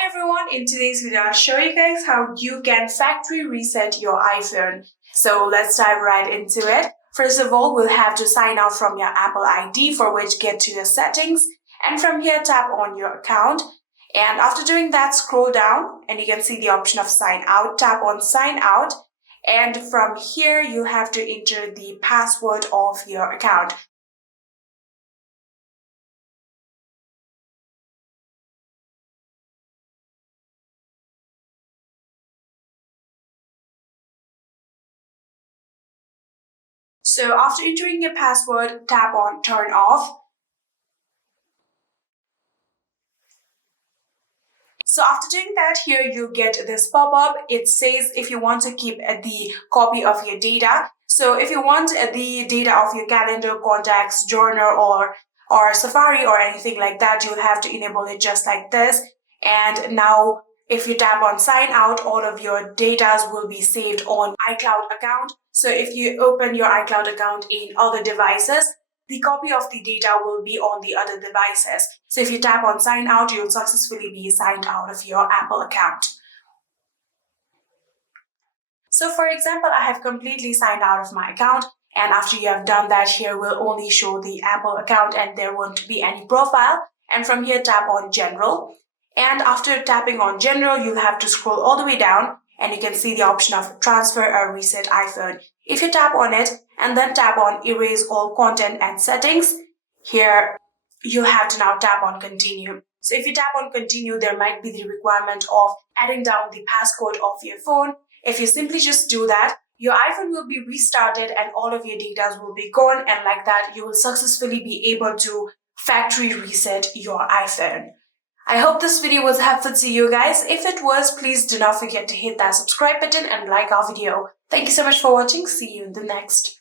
Hi everyone, in today's video I'll show you guys how you can factory reset your iPhone. So let's dive right into it. First of all, we'll have to sign out from your Apple ID, for which get to your settings, and from here tap on your account. And after doing that, scroll down and you can see the option of sign out. Tap on sign out, and from here you have to enter the password of your account. So after entering your password, tap on turn off. So after doing that, here you get this pop-up. It says if you want to keep the copy of your data. So if you want the data of your calendar, contacts, journal, or Safari or anything like that, you'll have to enable it just like this. And now if you tap on sign out, all of your data will be saved on iCloud account. So if you open your iCloud account in other devices, the copy of the data will be on the other devices. So if you tap on sign out, you'll successfully be signed out of your Apple account. So for example, I have completely signed out of my account, and after you have done that, here will only show the Apple account and there won't be any profile. And from here, tap on general. And after tapping on general, you'll have to scroll all the way down and you can see the option of transfer or reset iPhone. If you tap on it and then tap on erase all content and settings, here you'll have to now tap on continue. So if you tap on continue, there might be the requirement of adding down the passcode of your phone. If you simply just do that, your iPhone will be restarted and all of your data will be gone, and like that you will successfully be able to factory reset your iPhone. I hope this video was helpful to you guys. If it was, please do not forget to hit that subscribe button and like our video. Thank you so much for watching. See you in the next.